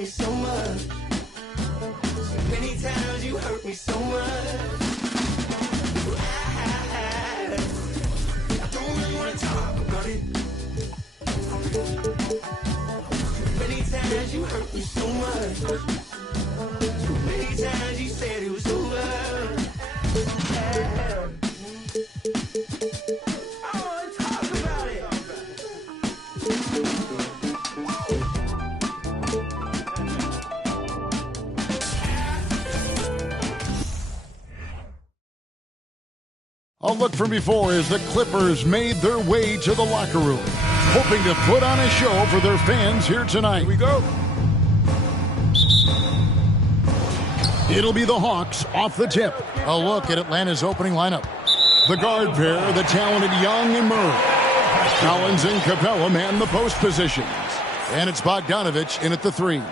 me so much. So many times you hurt me so much. I don't really want to talk about it. Many times you hurt me so much. Too many times you said it was over. I want to talk about it. A look from before as the Clippers made their way to the locker room, hoping to put on a show for their fans here tonight. Here we go. It'll be the Hawks off the tip. A look at Atlanta's opening lineup. The guard pair, the talented Young and Murray. Collins and Capella man the post positions. And it's Bogdanovich in at the 3.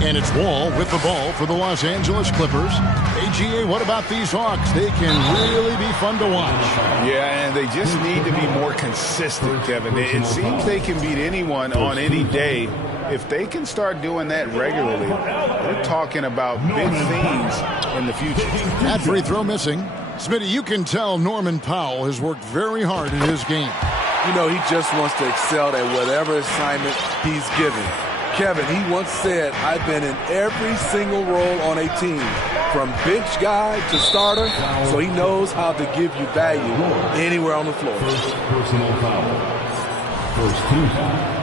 And it's Wall with the ball for the Los Angeles Clippers. AGA, what about these Hawks? They can really be fun to watch. Yeah, and they just need to be more consistent, Kevin. It seems they can beat anyone on any day. If they can start doing that regularly, we're talking about big things in the future. That free throw missing. Smitty, you can tell Norman Powell has worked very hard in his game. You know, he just wants to excel at whatever assignment he's given. Kevin, he once said, I've been in every single role on a team, from bench guy to starter, so he knows how to give you value anywhere on the floor. First personal foul. First team foul.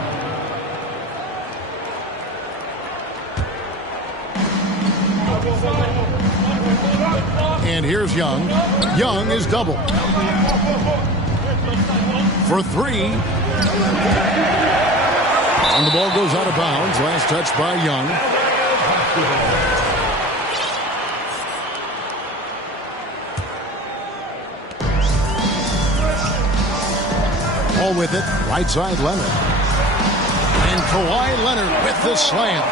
And here's Young. Young is doubled. For 3. And the ball goes out of bounds. Last touch by Young. All with it. Right side Leonard. And Kawhi Leonard with the slam.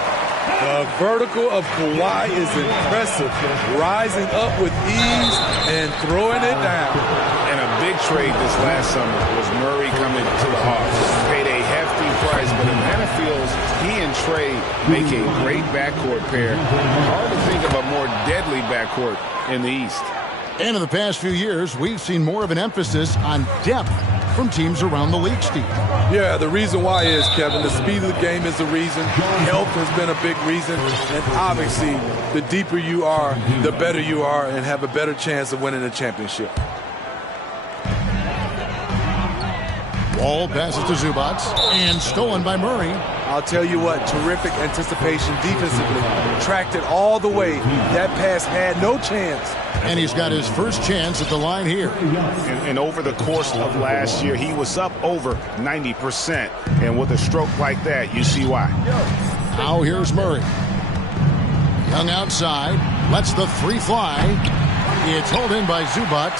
The vertical of Kawhi is impressive. Rising up with ease and throwing it down. And a big trade this last summer was Murray coming to the Hawks. Paid a hefty price, but Atlanta feels he and Trey make a great backcourt pair. Hard to think of a more deadly backcourt in the East. And in the past few years, we've seen more of an emphasis on depth from teams around the league, Steve. Yeah, the reason why is, Kevin, the speed of the game is the reason. Health has been a big reason. And obviously, the deeper you are, the better you are and have a better chance of winning a championship. Wall passes to Zubac and stolen by Murray. I'll tell you what, terrific anticipation defensively. Tracked it all the way. That pass had no chance. And he's got his first chance at the line here. And over the course of last year, he was up over 90%. And with a stroke like that, you see why. Now here's Murray. Young outside. Lets the 3 fly. It's held in by Zubac.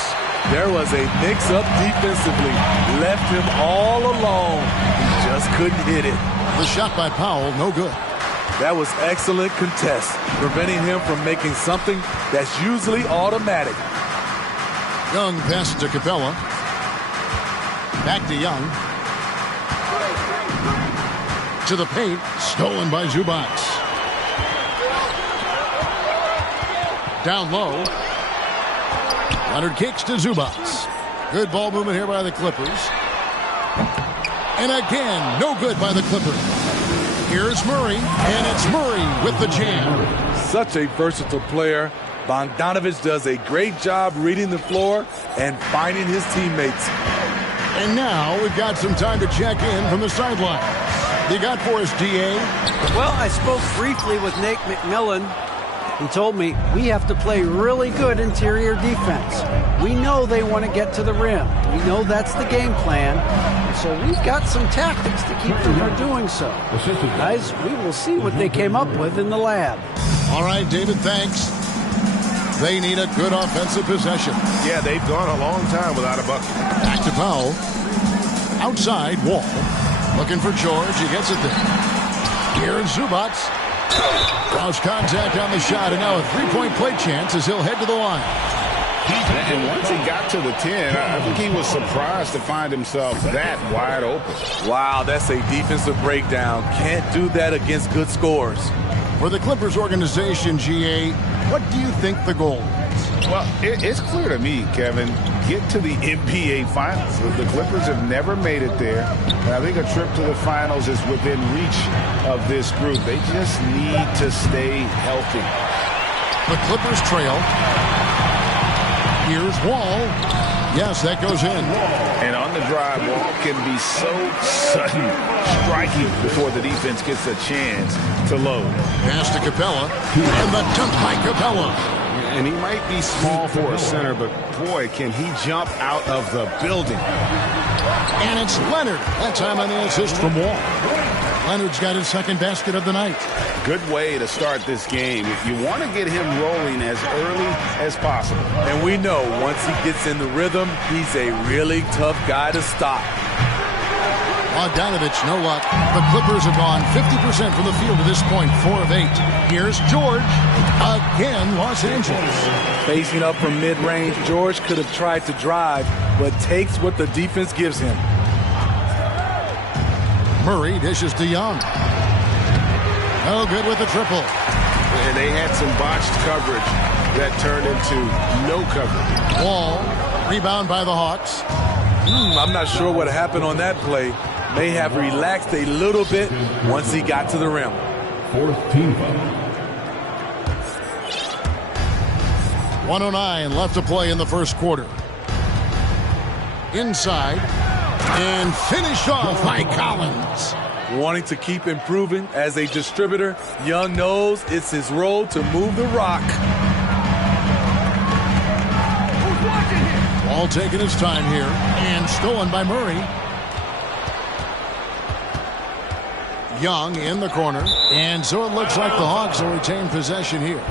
There was a mix-up defensively. Left him all alone. He just couldn't hit it. The shot by Powell, no good. That was excellent contest, preventing him from making something that's usually automatic. Young passes to Capella. Back to Young. To the paint, stolen by Zubac. Down low. Leonard kicks to Zubac. Good ball movement here by the Clippers. And again, no good by the Clippers. Here's Murray, and it's Murray with the jam. Such a versatile player. Bogdanovich does a great job reading the floor and finding his teammates. And now we've got some time to check in from the sideline. You got for us, D.A.? Well, I spoke briefly with Nate McMillan. He told me we have to play really good interior defense. We know they want to get to the rim. We know that's the game plan. So we've got some tactics to keep them from doing so. Guys, we will see what they came up with in the lab. All right, David, thanks. They need a good offensive possession. Yeah, they've gone a long time without a bucket. Back to Powell. Outside, Wall. Looking for George. He gets it there. Here's Zubac. Cross contact on the shot, and now a three-point play chance as he'll head to the line. And once he got to the 10, I think he was surprised to find himself that wide open. Wow, that's a defensive breakdown. Can't do that against good scores. For the Clippers organization, GA, what do you think the goal is? Well, it's clear to me, Kevin, get to the NBA Finals. The Clippers have never made it there. I think a trip to the Finals is within reach of this group. They just need to stay healthy. The Clippers trail. Here's Wall. Yes, that goes in. And on the drive, Wall can be so sudden, striking before the defense gets a chance to load. Pass to Capella, and the dunk by Capella. And he might be small for a center, but boy, can he jump out of the building. And it's Leonard. That time on the assist from Wall. Leonard's got his second basket of the night. Good way to start this game. You want to get him rolling as early as possible. And we know once he gets in the rhythm, he's a really tough guy to stop. Bogdanovich, no luck. The Clippers have gone 50% from the field to this point, 4 of 8. Here's George. Again, Los Angeles. Facing up from mid-range, George could have tried to drive, but takes what the defense gives him. Murray dishes to Young. No good with the triple. And they had some botched coverage that turned into no coverage. Wall, rebound by the Hawks. I'm not sure what happened on that play. May have relaxed a little bit once he got to the rim. Fourth team foul. 1:09 left to play in the first quarter. Inside. And finished off by Collins. Wanting to keep improving as a distributor, Young knows it's his role to move the rock. Ball taking his time here. And stolen by Murray. Young in the corner. And so it looks like the Hawks will retain possession here.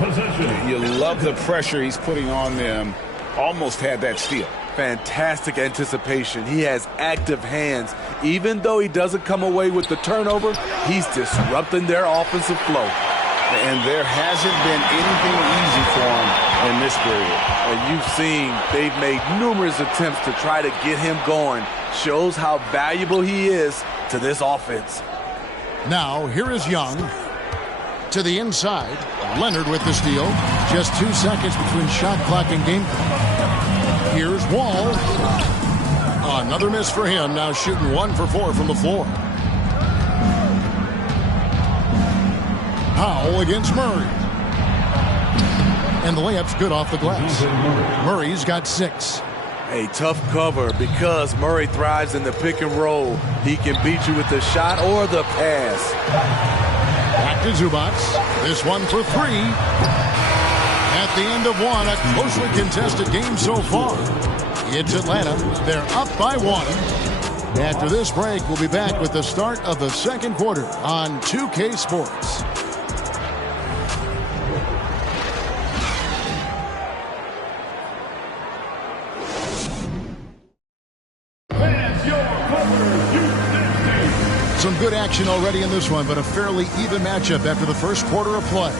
You love the pressure he's putting on them. Almost had that steal. Fantastic anticipation. He has active hands. Even though he doesn't come away with the turnover, he's disrupting their offensive flow. And there hasn't been anything easy for him in this period. And you've seen they've made numerous attempts to try to get him going. Shows how valuable he is to this offense. Now, here is Young. To the inside. Leonard with the steal. Just 2 seconds between shot clock and game clock. Here's Wall. Another miss for him. Now shooting 1 for 4 from the floor. Powell against Murray. And the layup's good off the glass. Murray's got 6. A tough cover because Murray thrives in the pick and roll. He can beat you with the shot or the pass. Back to Zubac. This one for 3. At the end of 1, a closely contested game so far. It's Atlanta. They're up by 1. After this break, we'll be back with the start of the second quarter on 2K Sports. Some good action already in this one, but a fairly even matchup after the first quarter of play.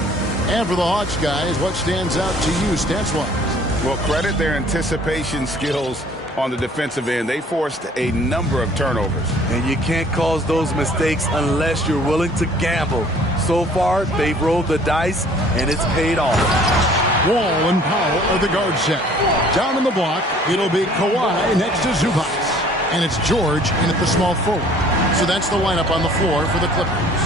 And for the Hawks guys, what stands out to you stats-wise? Well, credit their anticipation skills on the defensive end. They forced a number of turnovers. And you can't cause those mistakes unless you're willing to gamble. So far, they've rolled the dice, and it's paid off. Wall and Powell are the guard set. Down in the block, it'll be Kawhi next to Zubac. And it's George in at the small forward. So that's the lineup on the floor for the Clippers.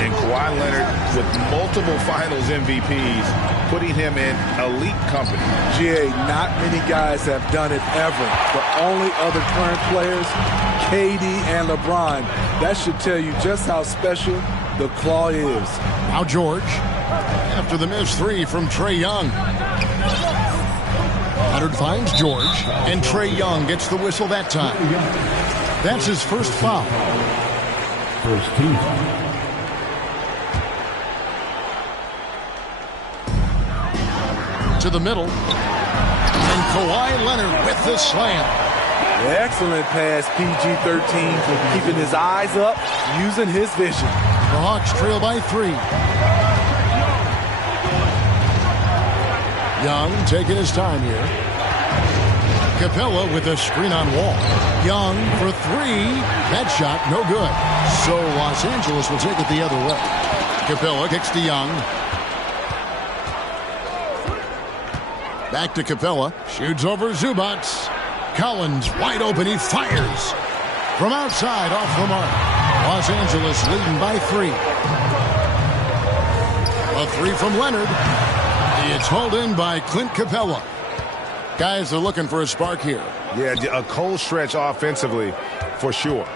And Kawhi Leonard with multiple finals MVPs, putting him in elite company. GA, not many guys have done it ever. The only other current players, KD and LeBron. That should tell you just how special the claw is. Now George, after the missed 3 from Trae Young. Leonard finds George, and Trae Young gets the whistle that time. That's his first foul. First team foul. To the middle. And Kawhi Leonard with the slam. Excellent pass, PG-13, for keeping his eyes up, using his vision. The Hawks trail by 3. Young taking his time here. Capella with a screen on Wall. Young for three. That shot, no good. So Los Angeles will take it the other way. Capella kicks to Young. Back to Capella. Shoots over Zubac. Collins wide open. He fires. From outside, off the mark. Los Angeles leading by 3. A 3 from Leonard. It's hauled in by Clint Capella. Guys are looking for a spark here. Yeah, a cold stretch offensively, for sure.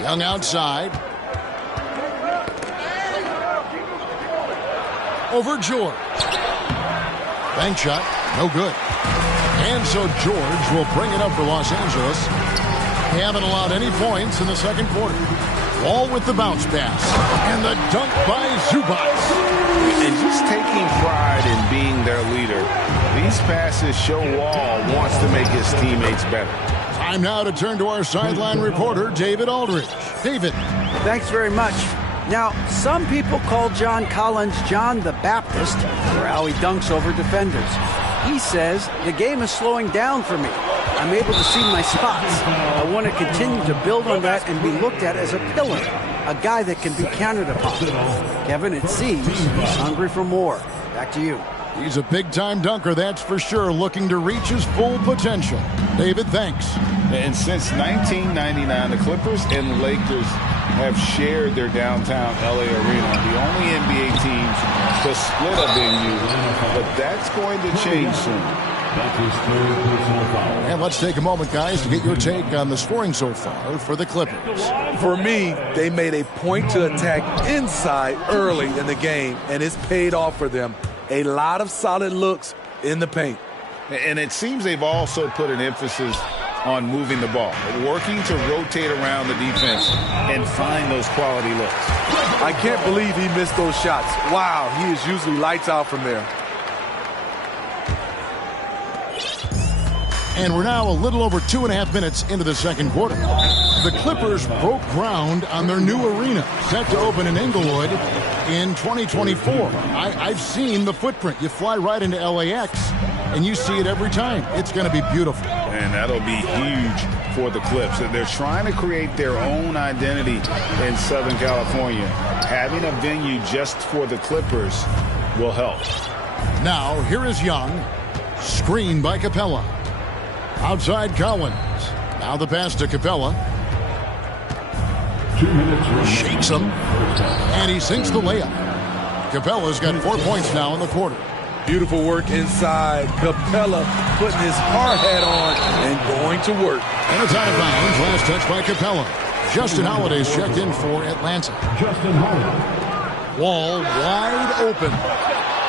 Young outside. Over George. Bank shot, no good. And so George will bring it up for Los Angeles. They haven't allowed any points in the second quarter. Wall with the bounce pass. And the dunk by Zubac. And just taking pride in being their leader, these passes show Wall wants to make his teammates better. Time now to turn to our sideline reporter, David Aldridge. David. Thanks very much. Now, some people call John Collins John the Baptist for how he dunks over defenders. He says, the game is slowing down for me. I'm able to see my spots. I want to continue to build on that and be looked at as a pillar, a guy that can be counted upon. Kevin, it seems he's hungry for more. Back to you. He's a big-time dunker, that's for sure, looking to reach his full potential. David, thanks. And since 1999, the Clippers and Lakers have shared their downtown LA arena, the only NBA teams to split a venue, but that's going to change soon. That's his third personal foul. And let's take a moment, guys, to get your take on the scoring so far for the Clippers. For me, they made a point to attack inside early in the game, and it's paid off for them. A lot of solid looks in the paint. And it seems they've also put an emphasis on moving the ball, working to rotate around the defense and find those quality looks. I can't believe he missed those shots. Wow, he is usually lights out from there. And we're now a little over 2.5 minutes into the second quarter. The Clippers broke ground on their new arena, set to open in Inglewood in 2024. I've seen the footprint. You fly right into LAX, and you see it every time. It's going to be beautiful. And that'll be huge for the Clips. They're trying to create their own identity in Southern California. Having a venue just for the Clippers will help. Now, here is Young. Screen by Capella. Outside Collins. Now the pass to Capella. 2 minutes remaining. Shakes him. And he sinks the layup. Capella's got 4 points now in the quarter. Beautiful work inside. Capella putting his hard hat on and going to work. And it's out of bounds. Last touch by Capella. Justin Holiday's checked in for Atlanta. Justin Holiday. Wall wide open.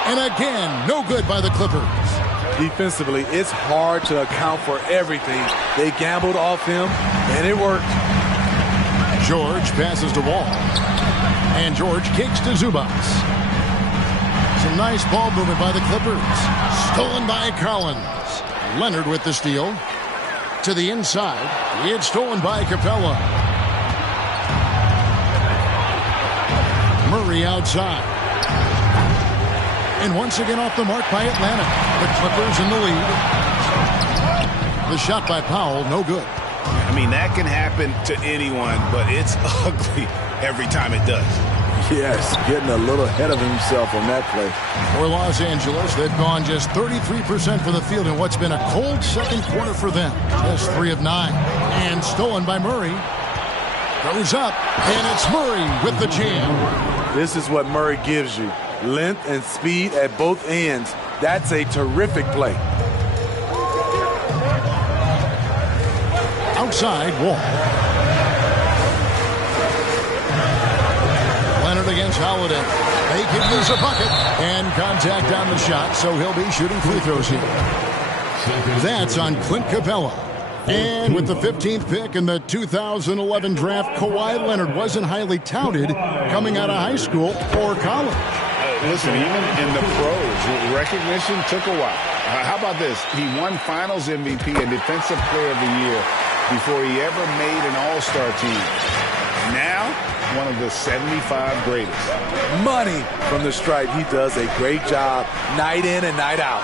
And again, no good by the Clippers. Defensively, it's hard to account for everything. They gambled off him, and it worked. George passes to Wall. And George kicks to Zubac. Some nice ball movement by the Clippers. Stolen by Collins. Leonard with the steal. To the inside. It's stolen by Capella. Murray outside. And once again off the mark by Atlanta. The Clippers in the lead. The shot by Powell, no good. I mean, that can happen to anyone, but it's ugly every time it does. Yes, getting a little ahead of himself on that play. For Los Angeles, they've gone just 33% from the field in what's been a cold second quarter for them. Just 3 of 9. And stolen by Murray. Goes up, and it's Murray with the jam. This is what Murray gives you. Length and speed at both ends. That's a terrific play. Outside, Wall. Leonard against Holiday. They can use a bucket. And contact on the shot, so he'll be shooting free throws here. That's on Clint Capella. And with the 15th pick in the 2011 draft, Kawhi Leonard wasn't highly touted coming out of high school or college. Listen, even in the pros, recognition took a while. How about this? He won Finals MVP and Defensive Player of the Year before he ever made an All-Star team. Now, one of the 75 greatest. Money from the stripe. He does a great job night in and night out.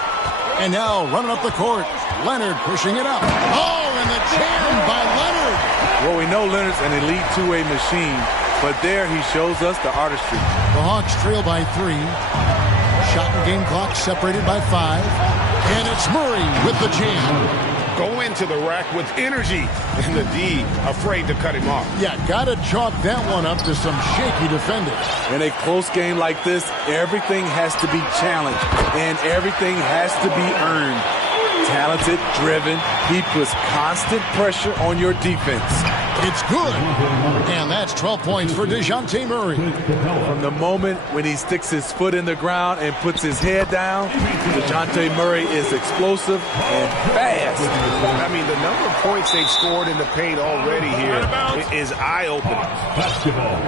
And now running up the court, Leonard pushing it up. Oh, and the jam by Leonard. Well, we know Leonard's an elite two-way machine, but there he shows us the artistry. The Hawks trail by 3. Shot and game clock separated by 5. And it's Murray with the jam. Go into the rack with energy, and the D afraid to cut him off. Yeah, gotta chalk that one up to some shaky defenders. In a close game like this, everything has to be challenged, and everything has to be earned. Talented, driven, he puts constant pressure on your defense. It's good. And that's 12 points for DeJounte Murray. From the moment when he sticks his foot in the ground and puts his head down, DeJounte Murray is explosive and fast. I mean, the number of points they've scored in the paint already here is eye-opening. Basketball.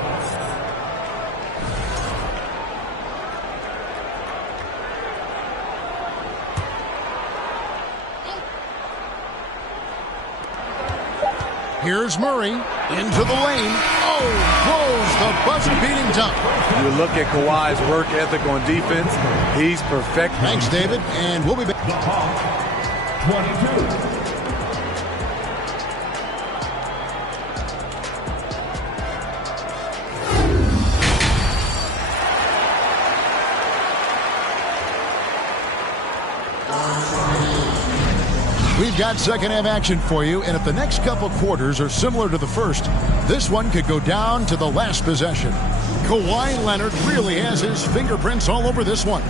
Here's Murray into the lane. Oh, throws the buzzer-beating dunk. You look at Kawhi's work ethic on defense. He's perfect. Thanks, David, and we'll be back. The Hawks, 22. We've got second half action for you, and if the next couple quarters are similar to the first, this one could go down to the last possession. Kawhi Leonard really has his fingerprints all over this one.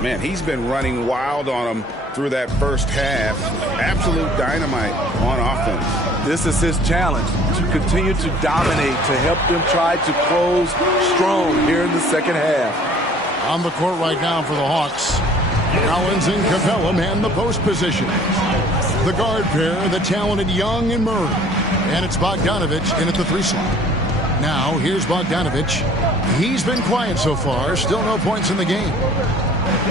Man, he's been running wild on him through that first half. Absolute dynamite on offense. This is his challenge, to continue to dominate, to help them try to close strong here in the second half. On the court right now for the Hawks, Collins and Capella man the post position. The guard pair, the talented Young and Murray. And it's Bogdanovich in at the 3 slot. Now, here's Bogdanovich. He's been quiet so far. Still no points in the game.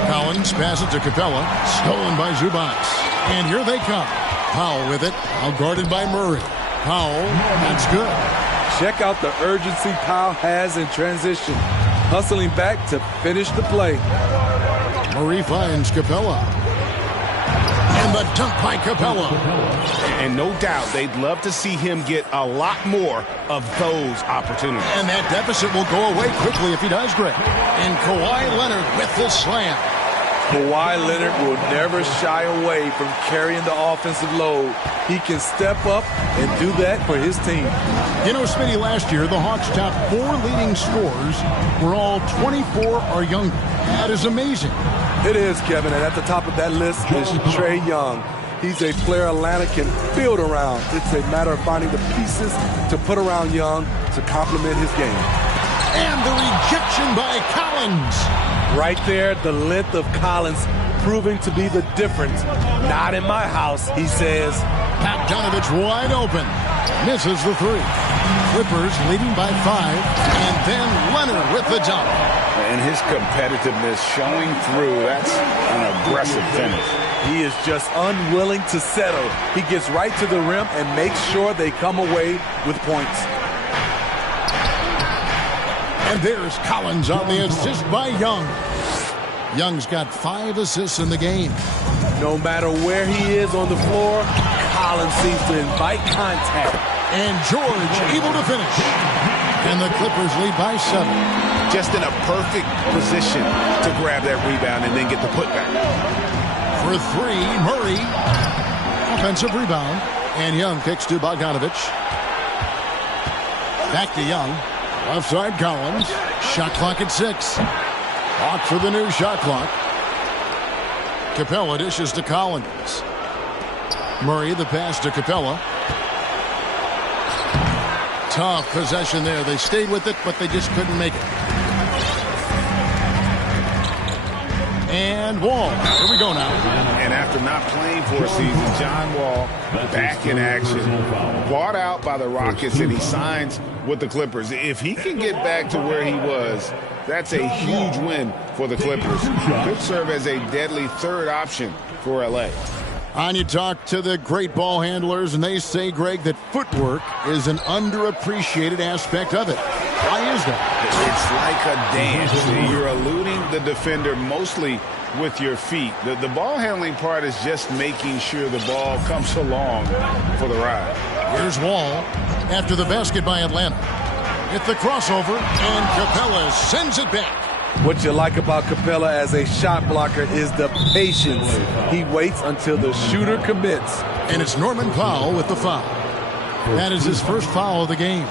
Collins passes to Capella. Stolen by Zubac. And here they come. Powell with it. Now guarded by Murray. Powell, that's good. Check out the urgency Powell has in transition. Hustling back to finish the play. Murray finds Capella. And the dunk by Capella. And no doubt they'd love to see him get a lot more of those opportunities. And that deficit will go away quickly if he does, Greg. And Kawhi Leonard with the slam. Kawhi Leonard will never shy away from carrying the offensive load. He can step up and do that for his team. You know, Smitty, last year, the Hawks' top 4 leading scorers were all 24 or younger. That is amazing. It is, Kevin, and at the top of that list is Trae Young. He's a player Atlanta can build around. It's a matter of finding the pieces to put around Young to complement his game. And the rejection by Collins. Right there, the length of Collins proving to be the difference. Not in my house, he says. Bogdanovich wide open. Misses the 3. Clippers leading by 5. And then Leonard with the dunk. And his competitiveness showing through. That's an aggressive finish. He is just unwilling to settle. He gets right to the rim and makes sure they come away with points. And there's Collins on the assist by Young. Young's got 5 assists in the game. No matter where he is on the floor, Collins seems to invite contact. And George able to finish. And the Clippers lead by 7. Just in a perfect position to grab that rebound and then get the putback. For 3, Murray. Offensive rebound. And Young kicks to Bogdanovich. Back to Young. Left side Collins. Shot clock at 6. Hawks for the new shot clock. Capella dishes to Collins. Murray the pass to Capella. Tough possession there. They stayed with it, but they just couldn't make it. And Wall. Here we go now. And after not playing for a season, John Wall back in action. Bought out by the Rockets, and he signs with the Clippers. If he can get back to where he was, that's a huge win for the Clippers. Could serve as a deadly third option for LA. And you talk to the great ball handlers, and they say, Greg, that footwork is an underappreciated aspect of it. Why is that? It's like a dance. You're eluding the defender mostly with your feet. The ball handling part is just making sure the ball comes along for the ride. Here's Wall after the basket by Atlanta. Hit the crossover, and Capella sends it back. What you like about Capella as a shot blocker is the patience. He waits until the shooter commits. And it's Norman Powell with the foul. That is his first foul of the game.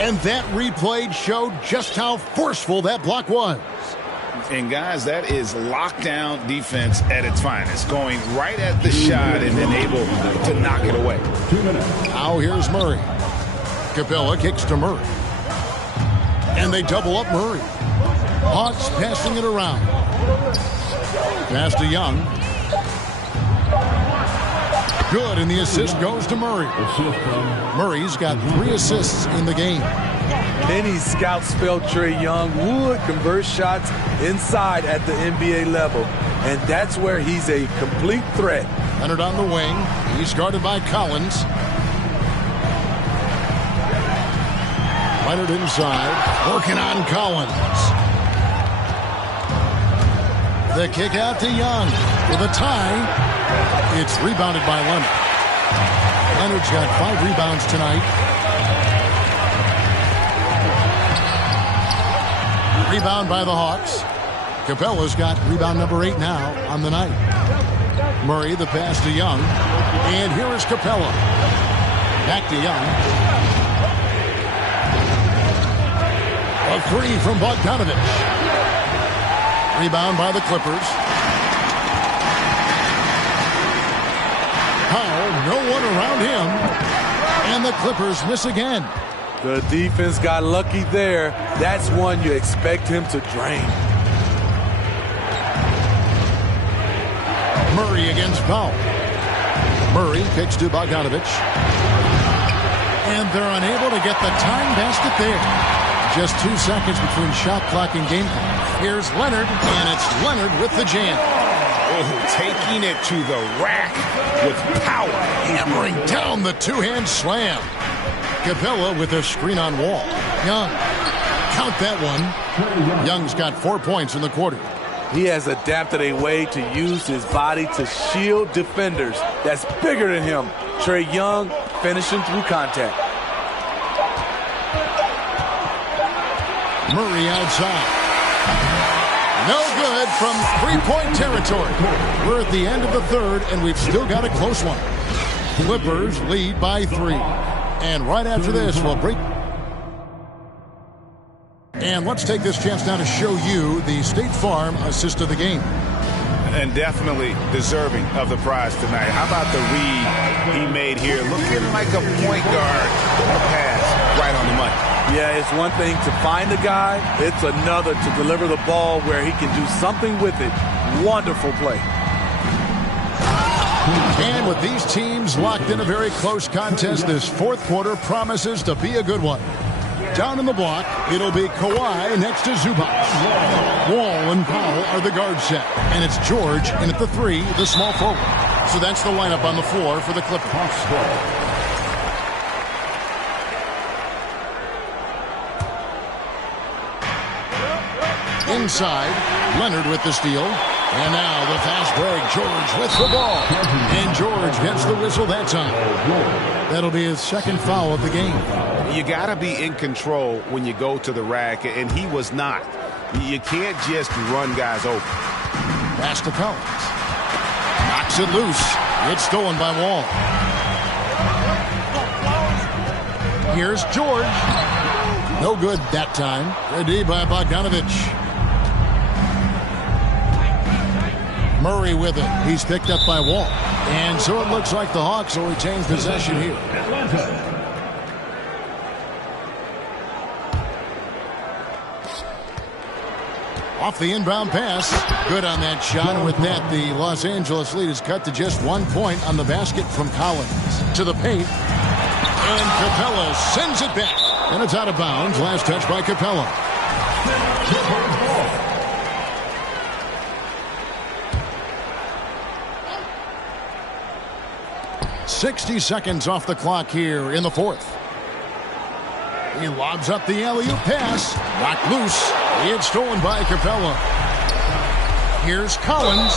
And that replay showed just how forceful that block was. And, guys, that is lockdown defense at its finest, going right at the shot and then able to knock it away. 2 minutes. Now here's Murray. Capella kicks to Murray. And they double up Murray. Hawks passing it around. Pass to Young. Good, and the assist goes to Murray. Murray's got 3 assists in the game. Many scouts felt Trae Young would convert shots inside at the NBA level, and that's where he's a complete threat. Leonard on the wing. He's guarded by Collins. Leonard inside, working on Collins. The kick out to Young with a tie. It's rebounded by Leonard. Leonard's got 5 rebounds tonight. Rebound by the Hawks. Capella's got rebound number 8 now on the night. Murray, the pass to Young. And here is Capella. Back to Young. A 3 from Bogdanovich. Rebound by the Clippers. Powell, no one around him. And the Clippers miss again. The defense got lucky there. That's one you expect him to drain. Murray against Powell. Murray kicks to Bogdanovich. And they're unable to get the time basket there. Just 2 seconds between shot clock and game clock. Here's Leonard, and it's Leonard with the jam. Oh, taking it to the rack with power. Hammering down the 2-hand slam. Capella with a screen on Wall. Young, count that one. Young's got 4 points in the quarter. He has adapted a way to use his body to shield defenders that's bigger than him. Trae Young finishing through contact. Murray outside. No good from 3-point territory. We're at the end of the third, and we've still got a close one. Clippers lead by 3. And right after this, we'll break. And let's take this chance now to show you the State Farm assist of the game. And definitely deserving of the prize tonight. How about the read he made here? Looking like a point guard. A pass right on the money. Yeah, it's one thing to find a guy. It's another to deliver the ball where he can do something with it. Wonderful play. And with these teams locked in a very close contest, this fourth quarter promises to be a good one. Down in the block, it'll be Kawhi next to Zubac. Wall and Powell are the guard set. And it's George in at the 3, the small forward. So that's the lineup on the floor for the Clippers. Inside, Leonard with the steal. And now the fast break. George with the ball. And George gets the whistle that time. That'll be his second foul of the game. You got to be in control when you go to the rack, and he was not. You can't just run guys over. Pass to Collins. Knocks it loose. It's stolen by Wall. Here's George. No good that time. Ready by Bogdanovich. Murray with it. He's picked up by Wall. And so it looks like the Hawks will retain possession here. Off the inbound pass. Good on that shot. And with that, the Los Angeles lead is cut to just 1 point on the basket from Collins. To the paint. And Capella sends it back. And it's out of bounds. Last touch by Capella. 60 seconds off the clock here in the fourth. He lobs up the alley-oop pass. Knocked loose. It's stolen by Capella. Here's Collins.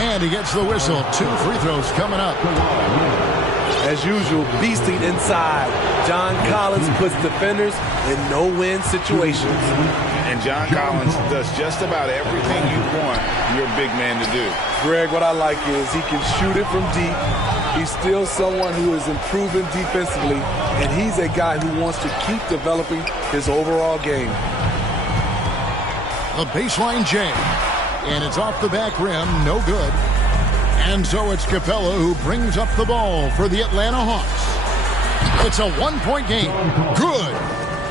And he gets the whistle. 2 free throws coming up. As usual, beasting inside. John Collins puts defenders in no-win situations. And John Collins does just about everything you want your big man to do. Greg, what I like is he can shoot it from deep. He's still someone who is improving defensively, and he's a guy who wants to keep developing his overall game. The baseline jam. And it's off the back rim. No good. And so it's Capella who brings up the ball for the Atlanta Hawks. It's a 1-point game. Good.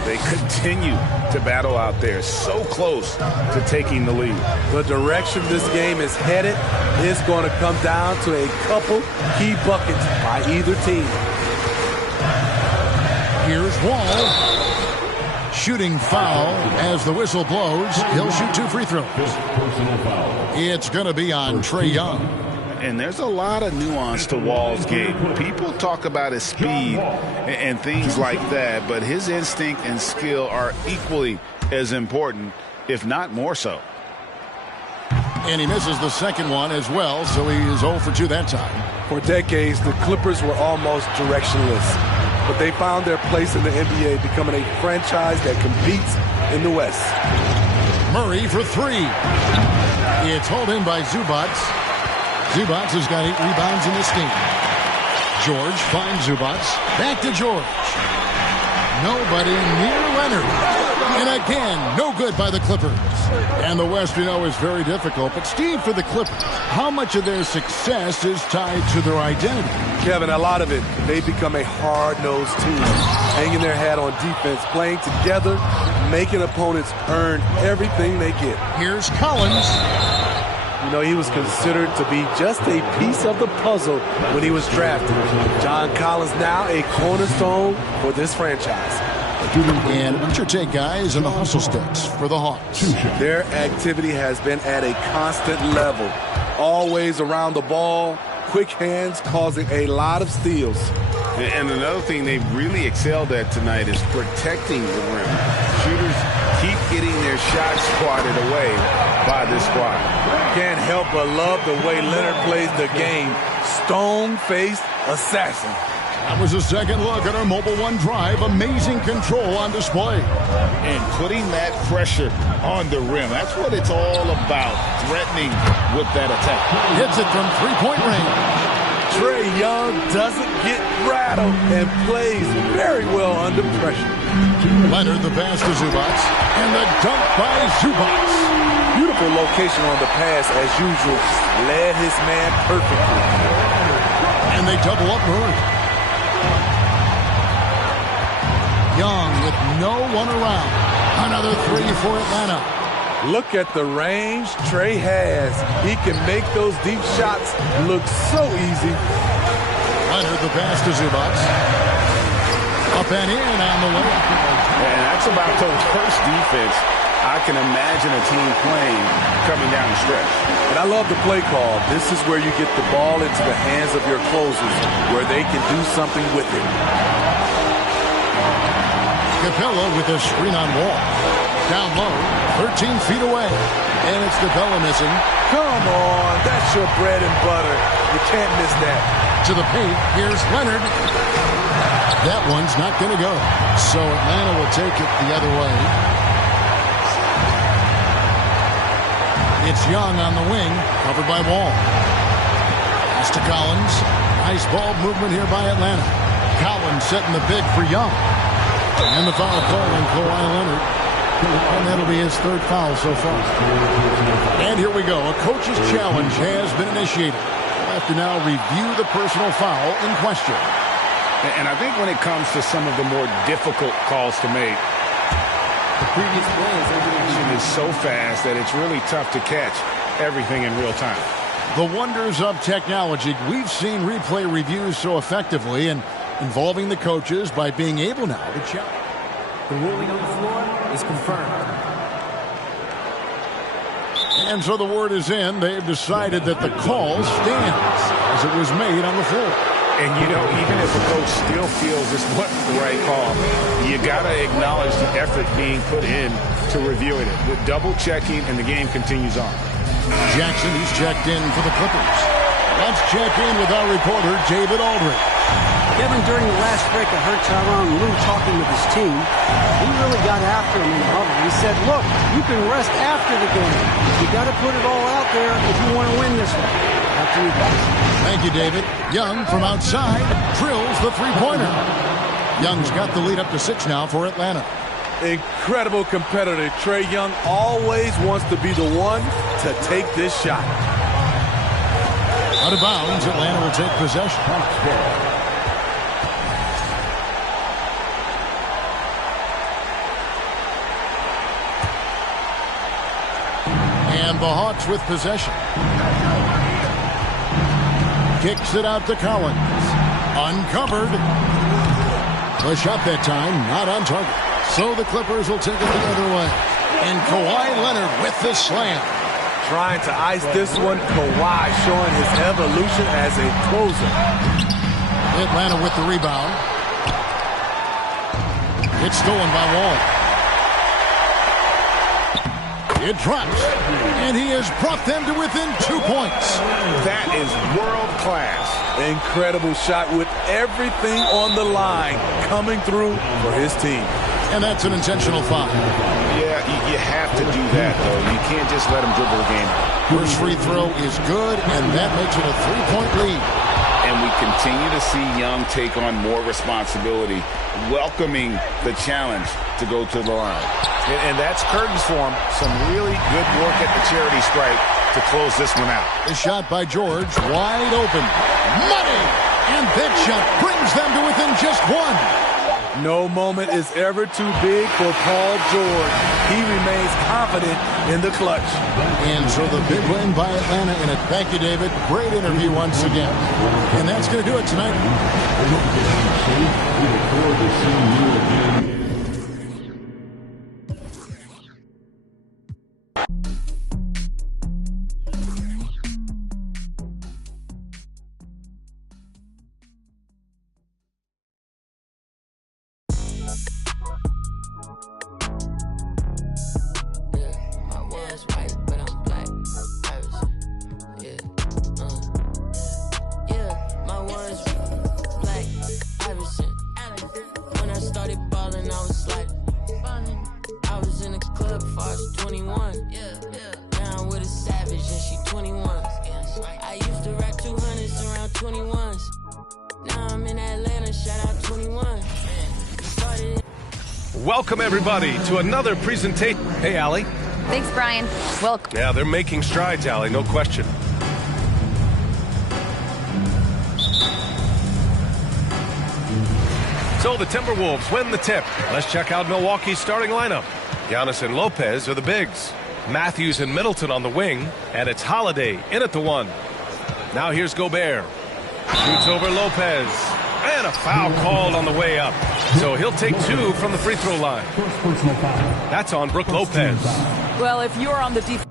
They continue to battle out there, so close to taking the lead. The direction this game is headed is going to come down to a couple key buckets by either team. Here's Wall. Shooting foul as the whistle blows. He'll shoot 2 free throws. It's going to be on Trae Young. And there's a lot of nuance to Wall's game. People talk about his speed and things like that, but his instinct and skill are equally as important, if not more so. And he misses the second one as well, so he is 0 for 2 that time. For decades, the Clippers were almost directionless, but they found their place in the NBA, becoming a franchise that competes in the West. Murray for 3. It's hauled in by Zubac. Zubac has got 8 rebounds in this game. George finds Zubac. Back to George. Nobody near Leonard. And again, no good by the Clippers. And the West, we know, is very difficult. But Steve, for the Clippers, how much of their success is tied to their identity? Kevin, a lot of it. They become a hard-nosed team, hanging their hat on defense, playing together, making opponents earn everything they get. Here's Collins. You know, he was considered to be just a piece of the puzzle when he was drafted. John Collins now a cornerstone for this franchise. And what's your take, guys, on the hustle sticks for the Hawks? Their activity has been at a constant level. Always around the ball, quick hands causing a lot of steals. And another thing they've really excelled at tonight is protecting the rim. Shooters keep getting their shots squatted away by this squad. Can't help but love the way Leonard plays the game. Stone-faced assassin. That was a second look at our Mobile One drive. Amazing control on display. And putting that pressure on the rim. That's what it's all about, threatening with that attack. Hits it from 3-point range. Trae Young doesn't get rattled and plays very well under pressure. Leonard, the pass to Zubac. And the dunk by Zubac. Beautiful location on the pass as usual. Led his man perfectly. And they double up Murray. Young with no one around. Another 3 for Atlanta. Look at the range Trae has. He can make those deep shots look so easy. Leonard, the pass to Zubac. Up and in on the way. And that's about the worst defense I can imagine a team playing coming down the stretch. And I love the play call. This is where you get the ball into the hands of your closers, where they can do something with it. Capella with a screen on Wall. Down low, 13 feet away. And it's Capella missing. Come on, that's your bread and butter. You can't miss that. To the paint, here's Leonard. That one's not going to go. So Atlanta will take it the other way. It's Young on the wing, covered by Wall. Pass to Collins. Nice ball movement here by Atlanta. Collins setting the big for Young. And the foul call on Kawhi Leonard. And that'll be his 3rd foul so far. And here we go. A coach's challenge has been initiated. We'll have to now review the personal foul in question. And I think when it comes to some of the more difficult calls to make, the previous play is so fast that it's really tough to catch everything in real time. The wonders of technology. We've seen replay reviews so effectively and involving the coaches by being able now to challenge. The ruling on the floor is confirmed. And so the word is in. They've decided that the call stands as it was made on the floor. And, you know, even if a coach still feels this wasn't the right call, you got to acknowledge the effort being put in to reviewing it. With double-checking, and the game continues on. Jackson, he's checked in for the Clippers. Let's check in with our reporter, David Aldridge. Kevin, during the last break, I heard Tyronn Lue talking with his team. He really got after him in the huddle. He said, look, you can rest after the game. You got to put it all out there if you want to win this one. Back to you guys. Thank you, David. Young from outside drills the three-pointer. Young's got the lead up to 6 now for Atlanta. Incredible competitor. Trae Young always wants to be the one to take this shot. Out of bounds, Atlanta will take possession. And the Hawks with possession. Kicks it out to Collins. Uncovered. The shot that time, not on target. So the Clippers will take it the other way. And Kawhi Leonard with the slam. Trying to ice this one. Kawhi showing his evolution as a closer. Atlanta with the rebound. It's stolen by Wall. It drops. And he has brought them to within 2 points. That is world class. Incredible shot with everything on the line coming through for his team. And that's an intentional foul. Yeah, you have to do that, though. You can't just let him dribble the game. First free throw is good, and that makes it a 3-point lead. And we continue to see Young take on more responsibility, welcoming the challenge to go to the line. And that's curtains for him. Some really good work at the charity stripe to close this one out. The shot by George, wide open. Money! And that shot brings them to within just 1. No moment is ever too big for Paul George. He remains confident in the clutch. And so the big win by Atlanta in it. Thank you, David. Great interview once again. And that's going to do it tonight. Welcome, everybody, to another presentation. Hey, Allie. Thanks, Brian. Welcome. Yeah, they're making strides, Allie, no question. So the Timberwolves win the tip. Let's check out Milwaukee's starting lineup. Giannis and Lopez are the bigs. Matthews and Middleton on the wing. And it's Holiday in at the 1. Now here's Gobert. Shoots over Lopez. And a foul called on the way up. So he'll take 2 from the free throw line. That's on Brook Lopez. Well, if you're on the defense.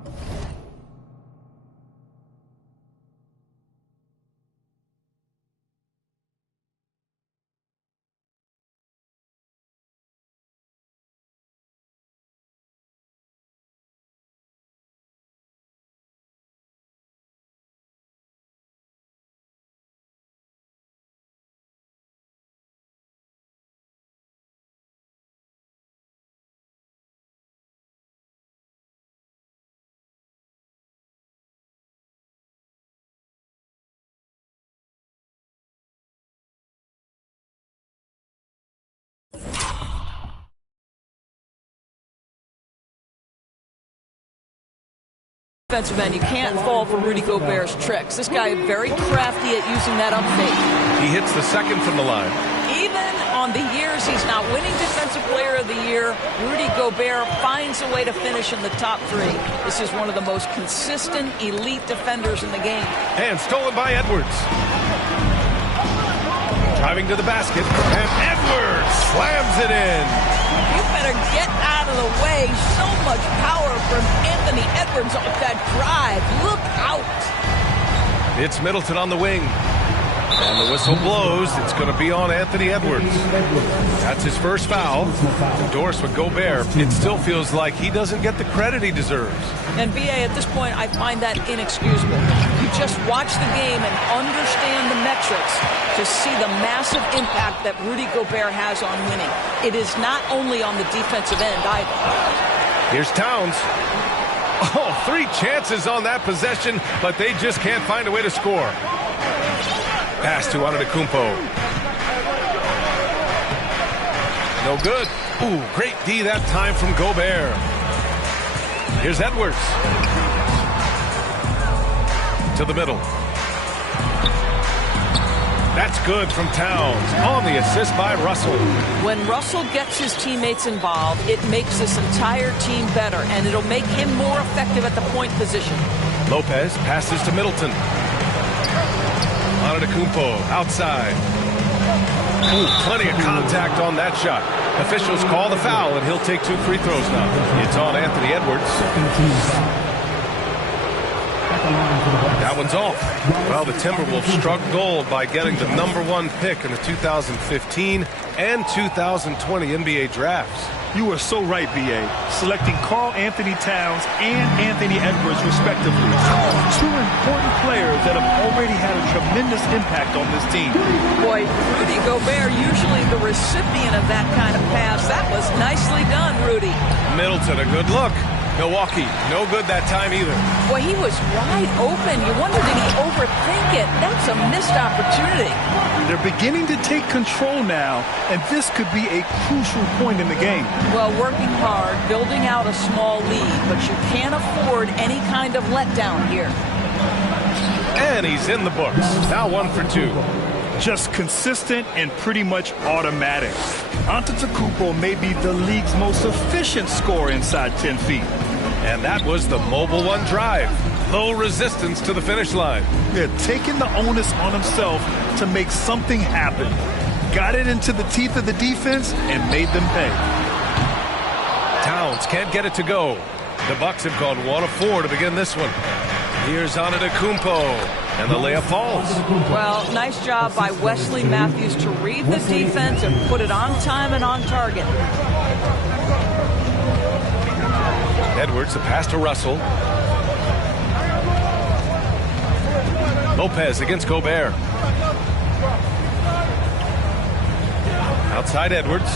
Defensive end, you can't fall for Rudy Gobert's tricks. This guy is very crafty at using that up fake. He hits the second from the line. Even on the years he's not winning Defensive Player of the Year, Rudy Gobert finds a way to finish in the top 3. This is one of the most consistent, elite defenders in the game. And stolen by Edwards. Driving to the basket, and Edwards slams it in. You better get out of the way. So much power from Anthony Edwards off that drive. Look out. It's Middleton on the wing. And the whistle blows. It's going to be on Anthony Edwards. That's his first foul. Endorsed with Gobert. It still feels like he doesn't get the credit he deserves. And BA, at this point, I find that inexcusable. You just watch the game and understand the metrics to see the massive impact that Rudy Gobert has on winning. It is not only on the defensive end either. Here's Towns. Oh, 3 chances on that possession, but they just can't find a way to score. Pass to Antetokounmpo. No good. Ooh, great D that time from Gobert. Here's Edwards. To the middle. That's good from Towns on the assist by Russell. When Russell gets his teammates involved, it makes this entire team better, and it'll make him more effective at the point position. Lopez passes to Middleton. Antetokounmpo outside. Ooh, plenty of contact on that shot. Officials call the foul, and he'll take 2 free throws now. It's on Anthony Edwards. That one's off. Well, the Timberwolves struck gold by getting the #1 pick in the 2015 and 2020 NBA drafts. You are so right, B.A. Selecting Karl Anthony Towns and Anthony Edwards, respectively. 2 important players that have already had a tremendous impact on this team. Boy, Rudy Gobert, usually the recipient of that kind of pass. That was nicely done, Rudy. Middleton, a good look. Milwaukee, no good that time either. Boy, he was wide open. You wonder, did he overthink it? That's a missed opportunity. They're beginning to take control now, and this could be a crucial point in the game. Well, working hard, building out a small lead, but you can't afford any kind of letdown here. And he's in the books. Now 1 for 2. Just consistent and pretty much automatic. Antetokounmpo may be the league's most efficient scorer inside 10 feet. And that was the Mobile One drive. Low resistance to the finish line. Yeah, taking the onus on himself to make something happen. Got it into the teeth of the defense and made them pay. Towns can't get it to go. The Bucks have gone 1 of 4 to begin this one. Here's Antetokounmpo, and the layup falls. Well, nice job by Wesley Matthews to read the defense and put it on time and on target. Edwards, a pass to Russell. Lopez against Gobert. Outside Edwards.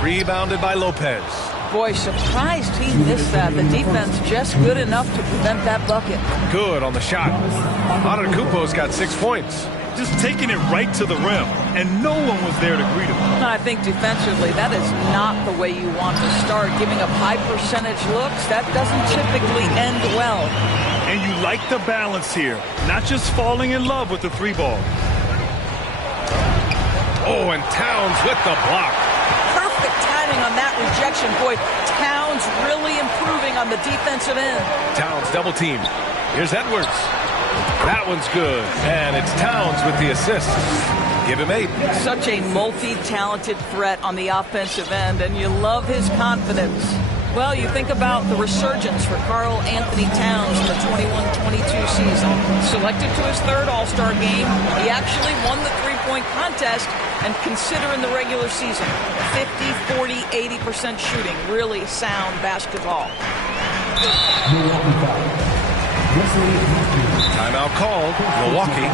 Rebounded by Lopez. Boy, surprised he missed that. The defense just good enough to prevent that bucket. Good on the shot. Antetokounmpo's got 6 points. Just taking it right to the rim, and no one was there to greet him. I think defensively, that is not the way you want to start. Giving up high percentage looks, that doesn't typically end well. And you like the balance here, not just falling in love with the 3-ball. Oh, and Towns with the block. Perfect timing on that rejection. Boy, Towns really improving on the defensive end. Towns double teamed. Here's Edwards. That one's good. And it's Towns with the assist. Give him 8. Such a multi-talented threat on the offensive end, and you love his confidence. Well, you think about the resurgence for Karl Anthony Towns in the 21-22 season. Selected to his 3rd All-Star game, he actually won the 3-point contest, and consider in the regular season, 50, 40, 80% shooting. Really sound basketball. Timeout called. Milwaukee.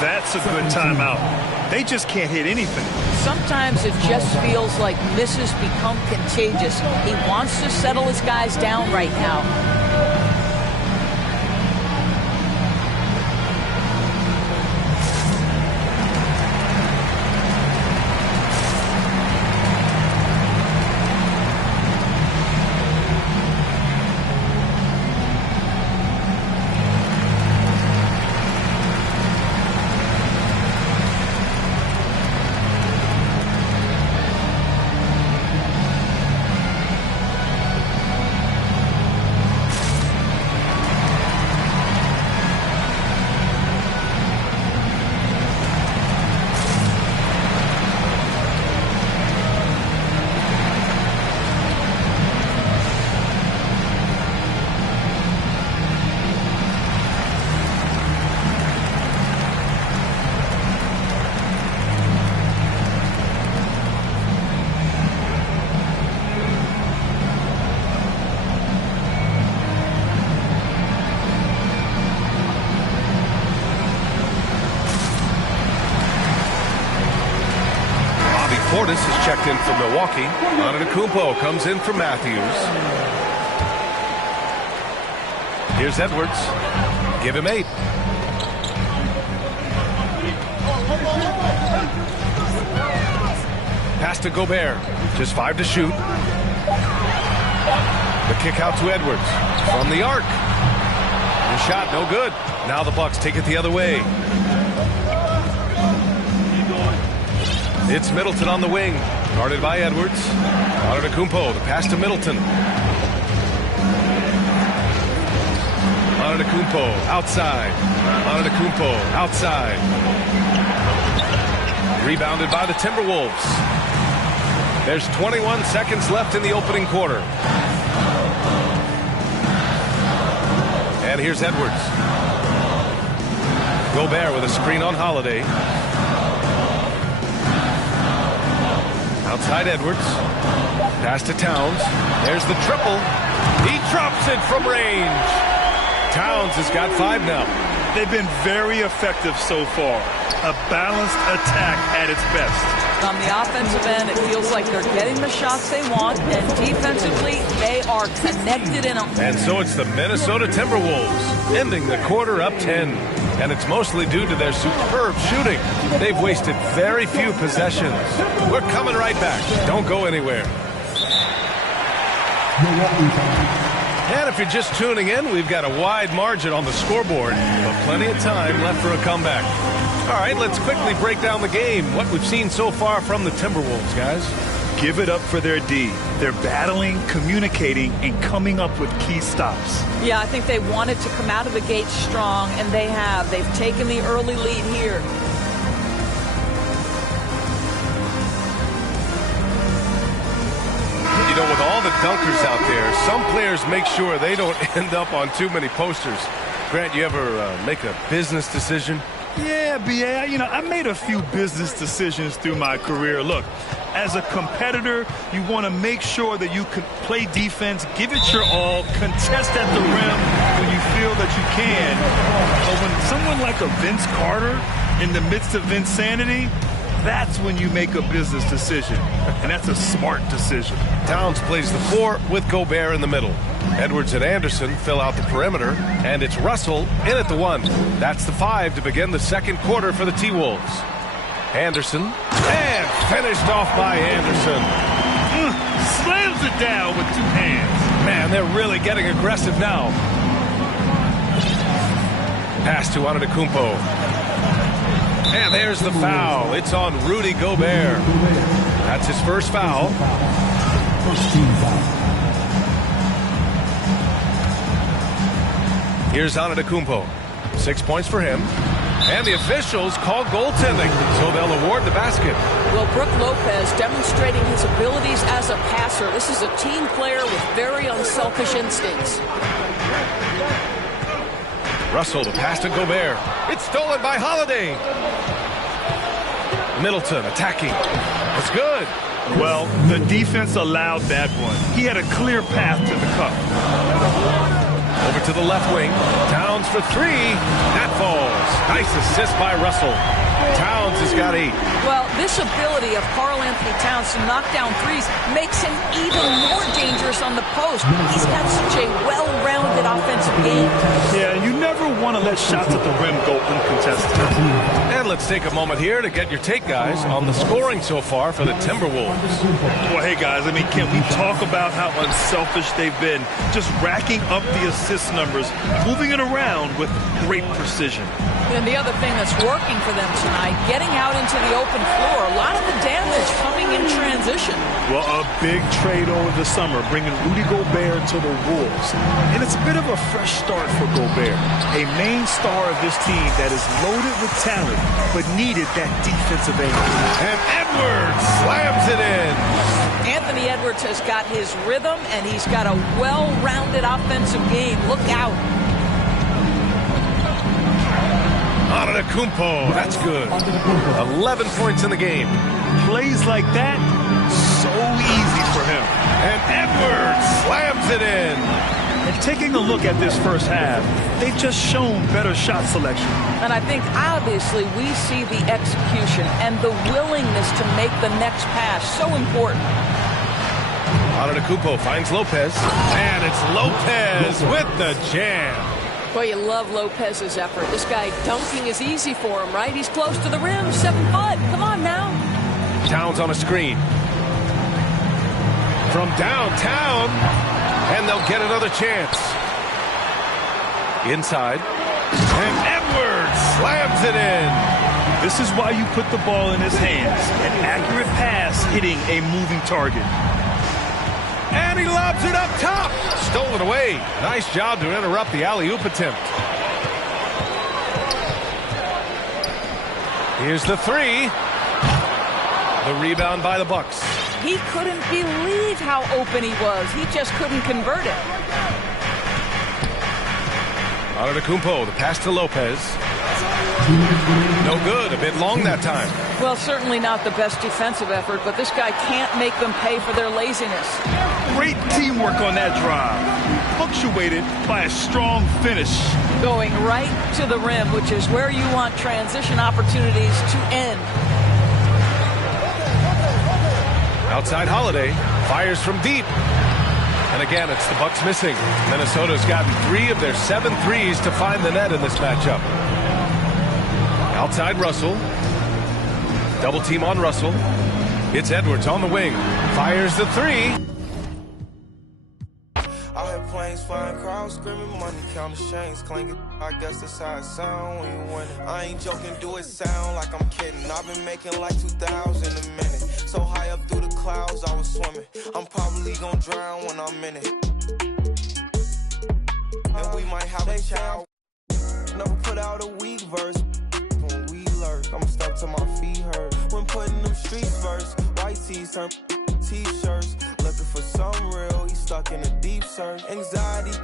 That's a good timeout. They just can't hit anything. Sometimes it just feels like misses become contagious. He wants to settle his guys down right now. Portis is checked in for Milwaukee. Antetokounmpo comes in for Matthews. Here's Edwards. Give him 8. Pass to Gobert. Just 5 to shoot. The kick out to Edwards. From the arc. The shot no good. Now the Bucks take it the other way. It's Middleton on the wing. Guarded by Edwards. Antetokounmpo. The pass to Middleton. Antetokounmpo outside. Antetokounmpo outside. Rebounded by the Timberwolves. There's 21 seconds left in the opening quarter. And here's Edwards. Gobert with a screen on Holiday. Outside Edwards. Pass to Towns. There's the triple. He drops it from range. Towns has got 5 now. They've been very effective so far. A balanced attack at its best. On the offensive end, it feels like they're getting the shots they want, and defensively, they are connected in them. And so it's the Minnesota Timberwolves, ending the quarter up 10. And it's mostly due to their superb shooting. They've wasted very few possessions. We're coming right back. Don't go anywhere. And if you're just tuning in, we've got a wide margin on the scoreboard, but plenty of time left for a comeback. All right, let's quickly break down the game. What we've seen so far from the Timberwolves, guys. Give it up for their D. They're battling, communicating, and coming up with key stops. Yeah, I think they wanted to come out of the gate strong, and they have. They've taken the early lead here. You know, with all the dunkers out there, some players make sure they don't end up on too many posters. Grant, you ever make a business decision? Yeah, B.A., you know, I made a few business decisions through my career. Look, as a competitor, you want to make sure that you can play defense, give it your all, contest at the rim when you feel that you can. But when someone like a Vince Carter in the midst of insanity, that's when you make a business decision. And that's a smart decision. Towns plays the 4 with Gobert in the middle. Edwards and Anderson fill out the perimeter, and it's Russell in at the 1. That's the 5 to begin the second quarter for the T-Wolves. Anderson, and finished off by Anderson. Slams it down with 2 hands. Man, they're really getting aggressive now. Pass to Antetokounmpo. And there's the foul. It's on Rudy Gobert. That's his first foul. Here's Antetokounmpo. 6 points for him. And the officials call goaltending, so they'll award the basket. Well, Brook Lopez demonstrating his abilities as a passer. This is a team player with very unselfish instincts. Russell, the pass to Gobert. It's stolen by Holiday. Middleton attacking. It's good. Well, the defense allowed that one. He had a clear path to the cup. Over to the left wing. Towns for 3. That falls. Nice assist by Russell. Towns has got 8. Well, this ability of Karl Anthony Towns to knock down threes makes him even more dangerous on the post. He's got such a well-rounded offensive game. Yeah, you never want to let shots at the rim go uncontested. And let's take a moment here to get your take, guys, on the scoring so far for the Timberwolves. Well, hey, guys, I mean, can we talk about how unselfish they've been? Just racking up the assist numbers, moving it around with great precision. And the other thing that's working for them tonight, getting out into the open floor. A lot of the damage coming in transition. Well, a big trade over the summer, bringing Rudy Gobert to the Wolves. And it's a bit of a fresh start for Gobert, a main star of this team that is loaded with talent, but needed that defensive angle. And Edwards slams it in. Anthony Edwards has got his rhythm, and he's got a well-rounded offensive game. Look out. Antetokounmpo, that's good. 11 points in the game. Plays like that, so easy for him. And Edwards slams it in. And taking a look at this first half, they've just shown better shot selection. And I think obviously we see the execution and the willingness to make the next pass so important. Antetokounmpo finds Lopez, and it's Lopez with the jam. Well, you love Lopez's effort. This guy dunking is easy for him, right? He's close to the rim, 7 foot. Come on now. Towns on a screen. From downtown, and they'll get another chance. Inside, and Edwards slams it in. This is why you put the ball in his hands. An accurate pass hitting a moving target. And he lobs it up top. Stolen away. Nice job to interrupt the alley-oop attempt. Here's the three. The rebound by the Bucks. He couldn't believe how open he was. He just couldn't convert it. Antetokounmpo, the pass to Lopez. No good. A bit long that time. Well, certainly not the best defensive effort, but this guy can't make them pay for their laziness. Great teamwork on that drive. Punctuated by a strong finish. Going right to the rim, which is where you want transition opportunities to end. Outside Holiday fires from deep. And again, it's the Bucks missing. Minnesota's gotten 3 of their 7 threes to find the net in this matchup. Outside Russell. Double team on Russell. It's Edwards on the wing. Fires the 3. I hear planes flying, crowds screaming, money counting chains clanking. I guess that's how it sound when you win it. I ain't joking, do it sound like I'm kidding. I've been making like 2,000 a minute. So high up through the clouds, I was swimming. I'm probably gonna drown when I'm in it. And we might have a child. Never put out a weak verse. When we lurk, I'm stuck to my feet hurt. When putting them streets first, white tees turn t-shirts. Looking for some real, he's stuck in a deep search. Anxiety,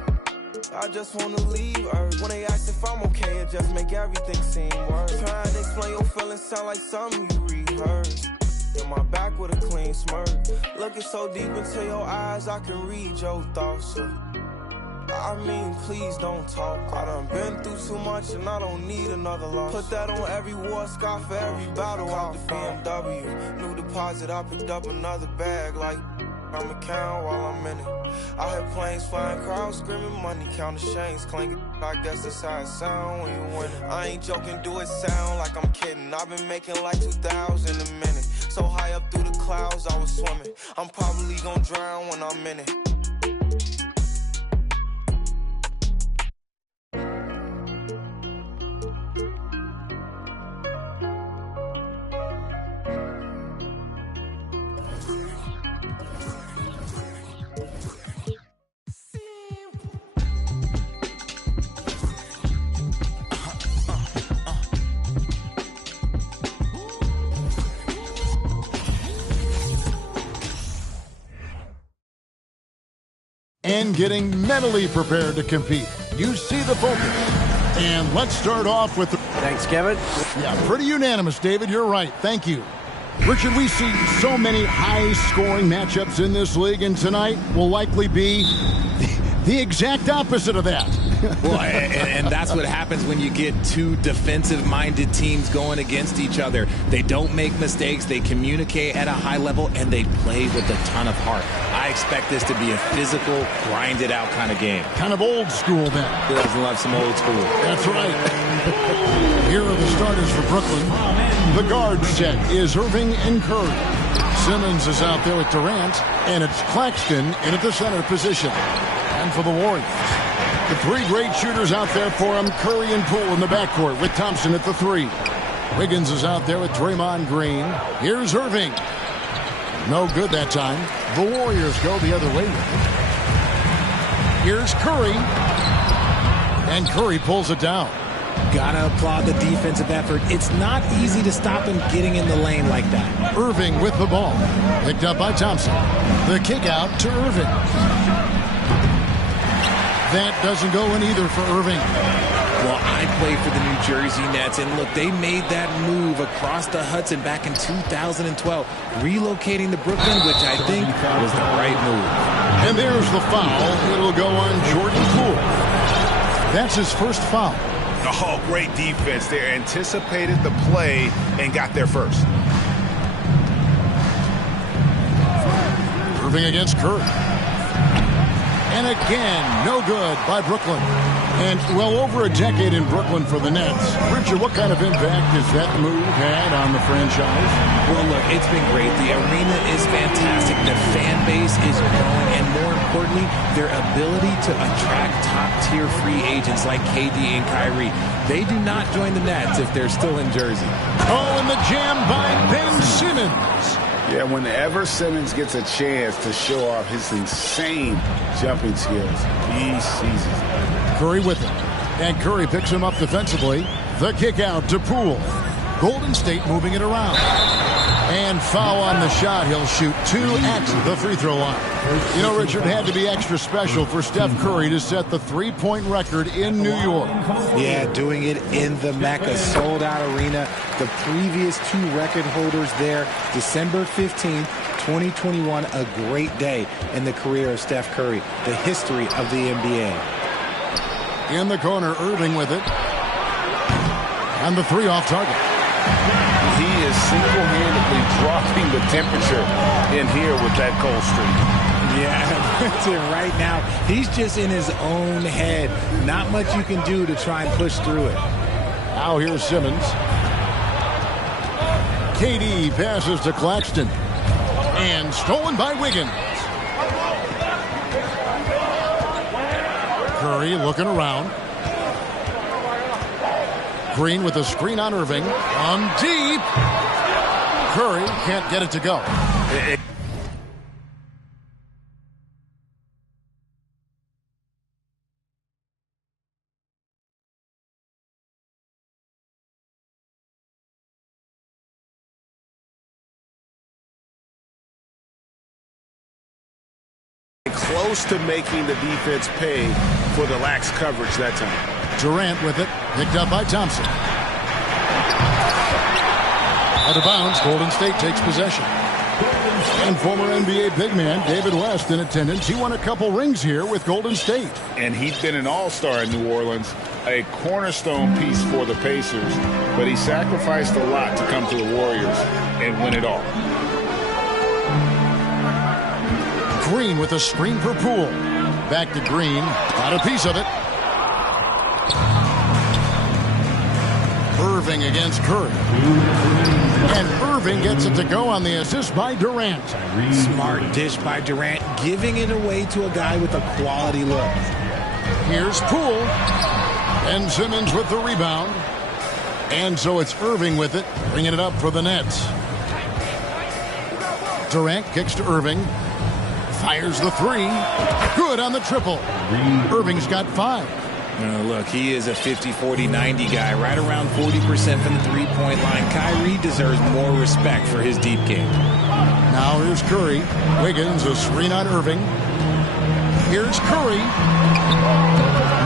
I just wanna leave Earth. When they ask if I'm okay, it just make everything seem worse. Trying to explain your feelings sound like something you rehearsed. In my back with a clean smirk. Looking so deep into your eyes, I can read your thoughts. I mean, please don't talk. I done been through too much and I don't need another loss. Put that on every war scar for every battle out the BMW. New deposit, I picked up another bag like I'm a count while I'm in it. I hear planes flying, crowds screaming, money counting chains clanking. I guess that's how it sound when you win it. I ain't joking, do it sound like I'm kidding. I've been making like 2,000 a minute. So high up through the clouds, I was swimming. I'm probably gonna drown when I'm in it. And getting mentally prepared to compete. You see the focus. And let's start off with... Thanks, Kevin. Yeah, pretty unanimous, David. You're right. Thank you. Richard, we see so many high-scoring matchups in this league, and tonight will likely be the exact opposite of that. Well, and that's what happens when you get 2 defensive-minded teams going against each other. They don't make mistakes, they communicate at a high level, and they play with a ton of heart. I expect this to be a physical, grinded-out kind of game. Kind of old school, then. Who doesn't love some old school? That's right. Here are the starters for Brooklyn. The guard set is Irving and Curry. Simmons is out there with Durant, and it's Claxton in at the center position. And for the Warriors, the 3 great shooters out there for him, Curry and Poole in the backcourt with Thompson at the 3. Wiggins is out there with Draymond Green. Here's Irving. No good that time. The Warriors go the other way. Here's Curry. And Curry pulls it down. Gotta applaud the defensive effort. It's not easy to stop him getting in the lane like that. Irving with the ball. Picked up by Thompson. The kick out to Irving. That doesn't go in either for Irving. Well, I play for the New Jersey Nets, and look, they made that move across the Hudson back in 2012, relocating to Brooklyn, which I think was the right move. And there's the foul. It'll go on Jordan Poole. That's his first foul. Oh, great defense there. Anticipated the play and got there first. Irving against Curry. And again, no good by Brooklyn. And well over a decade in Brooklyn for the Nets. Richard, what kind of impact has that move had on the franchise? Well, look, it's been great. The arena is fantastic. The fan base is growing. And more importantly, their ability to attract top-tier free agents like KD and Kyrie. They do not join the Nets if they're still in Jersey. Oh, and the jam by Ben Simmons. Yeah, whenever Simmons gets a chance to show off his insane jumping skills, he seizes it. Curry with it. And Curry picks him up defensively. The kick out to Poole. Golden State moving it around. And foul on the shot. He'll shoot 2 at the free throw line. You know, Richard, had to be extra special for Steph Curry to set the three-point record in New York. Yeah, doing it in the Mecca sold-out arena. The previous 2 record holders there, December 15th, 2021, a great day in the career of Steph Curry, the history of the NBA. In the corner, Irving with it. And the 3 off target. He is single-handedly dropping the temperature in here with that cold streak. Yeah, right now, he's just in his own head. Not much you can do to try and push through it. Now here's Simmons. KD passes to Claxton. And stolen by Wiggins. Curry looking around. Green with a screen on Irving. On deep. Curry can't get it to go. Close to making the defense pay for the lax coverage that time. Durant with it, picked up by Thompson. Out of bounds, Golden State takes possession. And former NBA big man David West in attendance. He won a couple rings here with Golden State. And he's been an all-star in New Orleans, a cornerstone piece for the Pacers, but he sacrificed a lot to come to the Warriors and win it all. Green with a screen for Poole. Back to Green. Got a piece of it. Irving against Curry. And Irving gets it to go on the assist by Durant. Smart dish by Durant, giving it away to a guy with a quality look. Here's Poole. And Simmons with the rebound. And so it's Irving with it, bringing it up for the Nets. Durant kicks to Irving. Fires the 3. Good on the triple. Irving's got 5. Look, he is a 50-40-90 guy, right around 40% from the three-point line. Kyrie deserves more respect for his deep game. Now here's Curry. Wiggins, a screen on Irving. Here's Curry.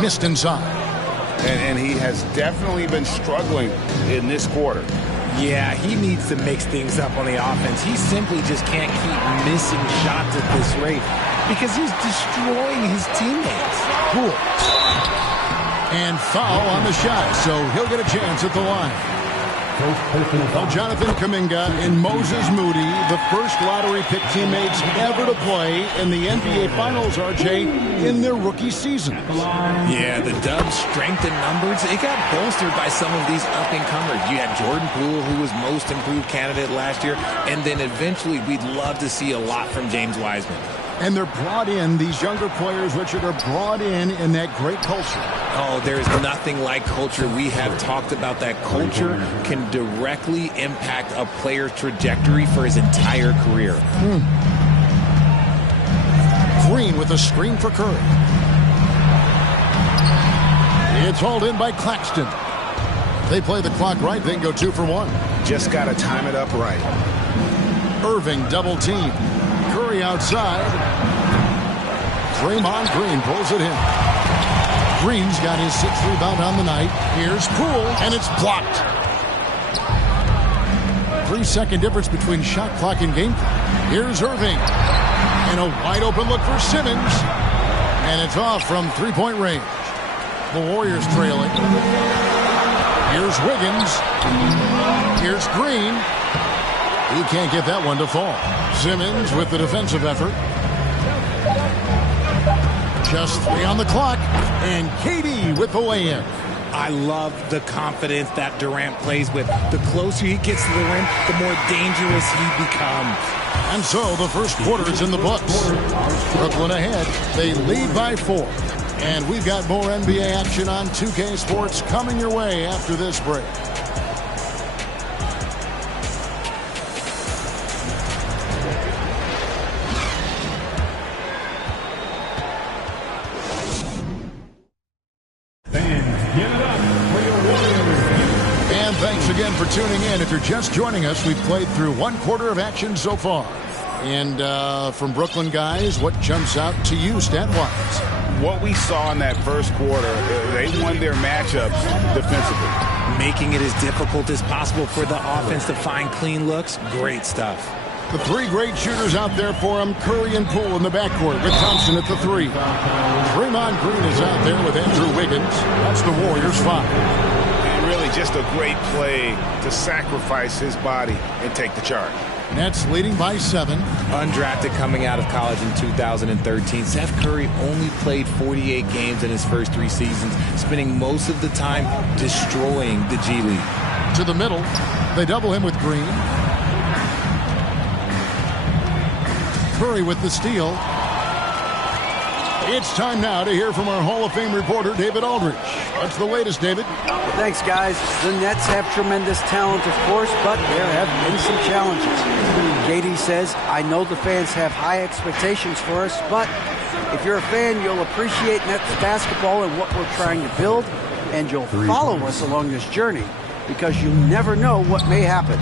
Missed inside. And he has definitely been struggling in this quarter. Yeah, he needs to mix things up on the offense. He simply just can't keep missing shots at this rate because he's destroying his teammates. Cool. And foul on the shot, so he'll get a chance at the line. Well, Jonathan Kuminga and Moses Moody, the first lottery pick teammates ever to play in the NBA Finals, RJ, in their rookie season. Yeah, the Dubs' strength in numbers, it got bolstered by some of these up-and-comers. You had Jordan Poole, who was most improved candidate last year, and then eventually we'd love to see a lot from James Wiseman. And they're brought in, these younger players, Richard, are brought in that great culture. Oh, there's nothing like culture. We have talked about that. Culture can directly impact a player's trajectory for his entire career. Green with a screen for Curry. It's hauled in by Claxton. They play the clock right, they can go 2 for 1. Just got to time it up right. Irving double team. Curry outside. Draymond Green pulls it in. Green's got his 6th rebound on the night. Here's Poole, and it's blocked. 3-second difference between shot clock and game clock. Here's Irving. And a wide open look for Simmons. And it's off from 3-point range. The Warriors trailing. Here's Wiggins. Here's Green. He can't get that one to fall. Simmons with the defensive effort. Just 3 on the clock. And KD with the lay-in. I love the confidence that Durant plays with. The closer he gets to the rim, the more dangerous he becomes. And so the first quarter is in the books. Brooklyn ahead. They lead by 4. And we've got more NBA action on 2K Sports coming your way after this break. And thanks again for tuning in. If you're just joining us, we've played through 1 quarter of action so far. And from Brooklyn guys, what jumps out to you stat-wise? What we saw in that first quarter, they won their matchups defensively. Making it as difficult as possible for the offense to find clean looks. Great stuff. The 3 great shooters out there for him, Curry and Poole in the backcourt with Thompson at the 3. Draymond Green is out there with Andrew Wiggins. That's the Warriors' 5. And really just a great play to sacrifice his body and take the charge. Nets leading by 7. Undrafted coming out of college in 2013, Seth Curry only played 48 games in his first 3 seasons, spending most of the time destroying the G League. To the middle, they double him with Green. Curry with the steal. It's time now to hear from our Hall of Fame reporter, David Aldridge. What's the latest, David? Thanks, guys. The Nets have tremendous talent, of course, but there have been some challenges. KD says, I know the fans have high expectations for us, but if you're a fan, you'll appreciate Nets basketball and what we're trying to build, and you'll follow us along this journey because you never know what may happen.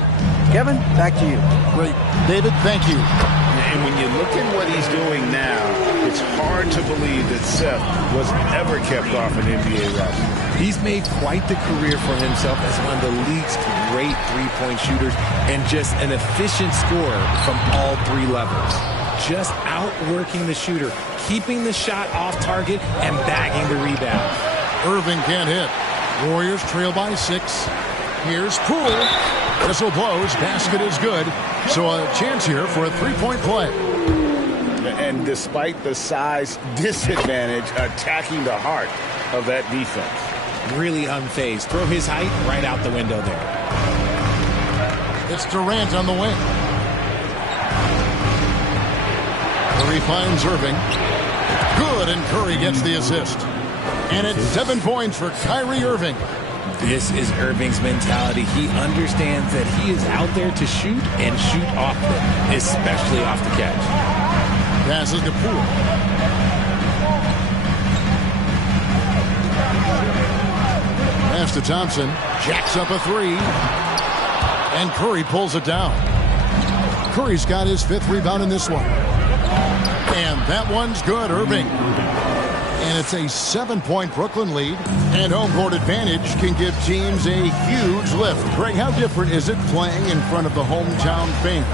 Kevin, back to you. Great. David, thank you. And when you look at what he's doing now, it's hard to believe that Seth was ever kept off an NBA roster. He's made quite the career for himself as one of the league's great three-point shooters and just an efficient scorer from all 3 levels. Just outworking the shooter, keeping the shot off target, and bagging the rebound. Irving can't hit. Warriors trail by 6. Here's Poole. Whistle blows. Basket is good. So a chance here for a 3-point play. And despite the size disadvantage, attacking the heart of that defense. Really unfazed. Throw his height right out the window there. It's Durant on the wing. Curry finds Irving. Good, and Curry gets the assist. And it's 7 points for Kyrie Irving. This is Irving's mentality. He understands that he is out there to shoot and shoot often, especially off the catch. Passes to Poole. Pass to Thompson. Jacks up a 3. And Curry pulls it down. Curry's got his 5th rebound in this one. And that one's good, Irving. And it's a 7-point Brooklyn lead. And home court advantage can give teams a huge lift. Greg, how different is it playing in front of the hometown fans?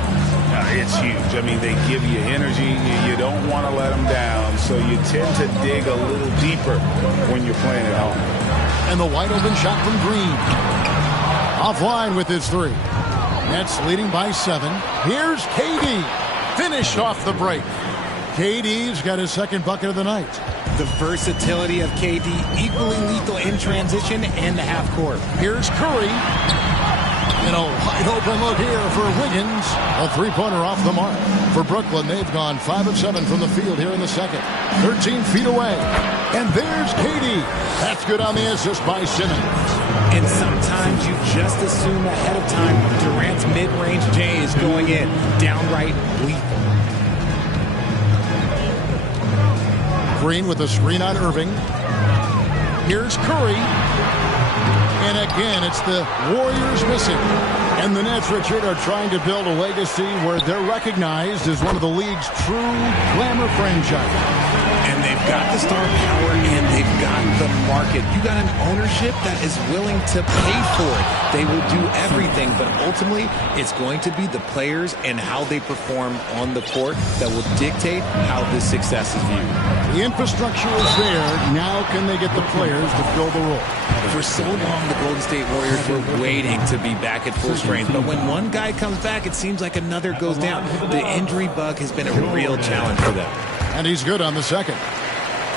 It's huge. I mean, they give you energy. You don't want to let them down. So you tend to dig a little deeper when you're playing at home. And the wide open shot from Green. Offline with his 3. Nets leading by 7. Here's KD. Finished off the break. KD's got his 2nd bucket of the night. The versatility of KD, equally lethal in transition and the half court. Here's Curry. And a wide open look here for Wiggins. A 3-pointer off the mark. For Brooklyn, they've gone 5 of 7 from the field here in the second. 13 feet away. And there's KD. That's good on the assist by Simmons. And sometimes you just assume ahead of time Durant's mid-range J is going in. Downright lethal. Green with a screen on Irving. Here's Curry. And again, it's the Warriors missing. And the Nets, Richard, are trying to build a legacy where they're recognized as one of the league's true glamour franchises. And they've got the star power and they've got the market. You got an ownership that is willing to pay for it. They will do everything, but ultimately it's going to be the players and how they perform on the court that will dictate how this success is viewed. The infrastructure is there. Now can they get the players to fill the role? For so long, the Golden State Warriors were waiting to be back at full strength. But when one guy comes back, it seems like another goes down. The injury bug has been a real challenge for them. And he's good on the second.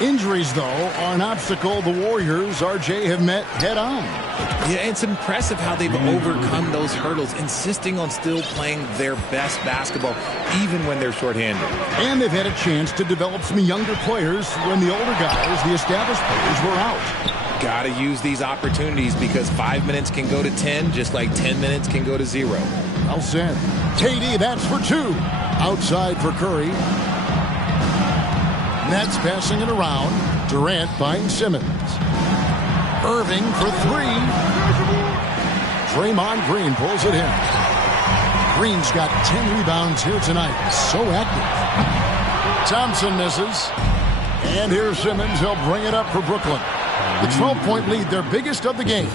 Injuries, though, are an obstacle the Warriors, RJ, have met head-on. Yeah, it's impressive how they've overcome those hurdles, insisting on still playing their best basketball, even when they're shorthanded. And they've had a chance to develop some younger players when the older guys, the established players, were out. Got to use these opportunities because 5 minutes can go to 10, just like 10 minutes can go to 0. Well said. KD, that's for 2. Outside for Curry. Nets passing it around. Durant finds Simmons. Irving for 3. Draymond Green pulls it in. Green's got 10 rebounds here tonight. So active. Thompson misses. And here's Simmons. He'll bring it up for Brooklyn. The 12-point lead, their biggest of the game.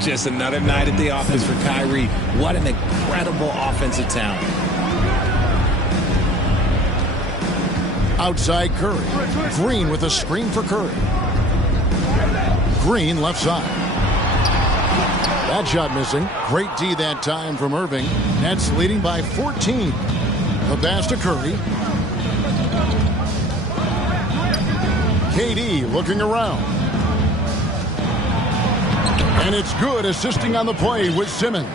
Just another night at the office for Kyrie. What an incredible offensive talent. Outside Curry. Green with a screen for Curry. Green left side. That shot missing. Great D that time from Irving. Nets leading by 14. The pass to Curry. KD looking around. And it's good, assisting on the play with Simmons.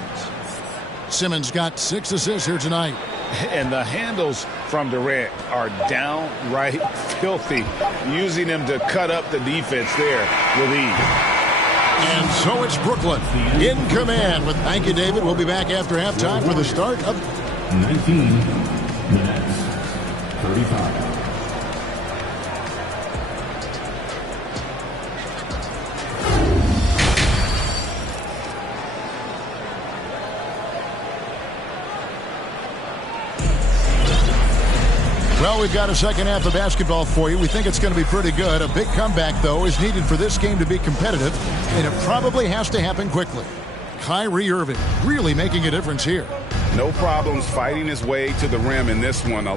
Simmons got 6 assists here tonight. And the handles from Durant are downright filthy, using them to cut up the defense there with ease. And so it's Brooklyn in command with thank you, David. We'll be back after halftime for the start of 19 minutes, 35. Well, we've got a second half of basketball for you. We think it's going to be pretty good. A big comeback, though, is needed for this game to be competitive, and it probably has to happen quickly. Kyrie Irving really making a difference here. No problems fighting his way to the rim in this one.